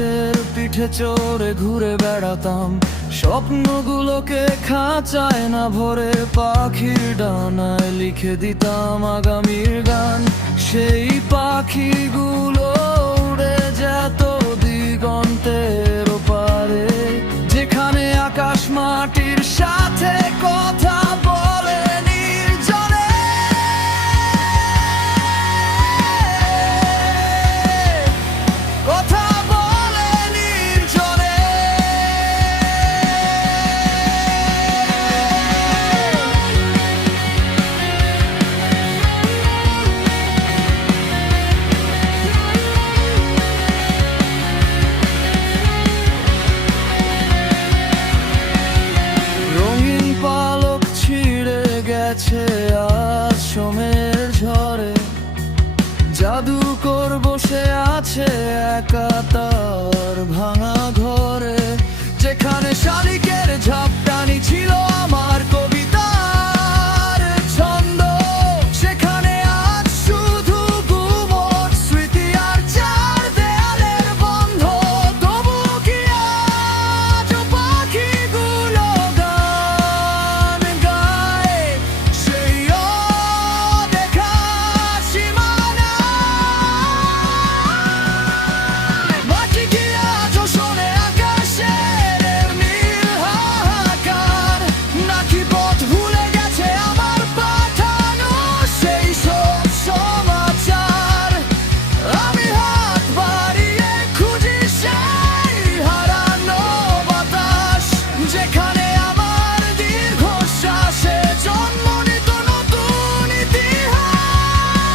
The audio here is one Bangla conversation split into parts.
আকাশের পিঠে চড়ে ঘুরে বেড়াতাম, স্বপ্নগুলোকে খাঁচায় না ভরে পাখির ডানায় লিখে দিতাম আগামীর গান। সেই পাখিগুলো উড়ে যেত দিগন্তের ওপারে, যেখানে আকাশ মাটির সাথে কথা বলে নির্জনে। কথা বলে নির্জনে। রঙিন পালক ছিঁড়ে গেছে আজ সময়ের ঝড়ে, জাদুকর বসে আছে একা তার ভাঙা ঘরে, যেখানে শালিকের ঝাপটানি ছিল আমার কবিতার ছন্দ, সেখানে আজ শুধু গুমট স্মৃতি আর চার দেয়ালের বন্ধ। তবু কি আজ পাখিগুলো গান গায় সেই অদেখা সীমানা? মাটি কি আজও শোনে আকাশের নীল হাহাকার? নাকি পথ ভুলে গেছে আমার পাঠানো সেই সব সমাচার? আমি হাত বাড়িয়ে খুঁজি সেই হারানো বাতাস, যেখানে আমার দীর্ঘশ্বাসে জন্ম নিত নতুন ইতিহাস।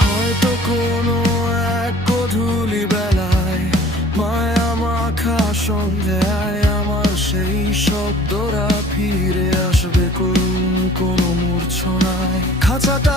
হয়তো কোনো এক গধূলি বেলায়, মায়া মাখা সন্ধ্যায় আমার সেই শব্দরা ফিরে আসবে করুণ কোনো মূর্ছনায়। খাঁচাটা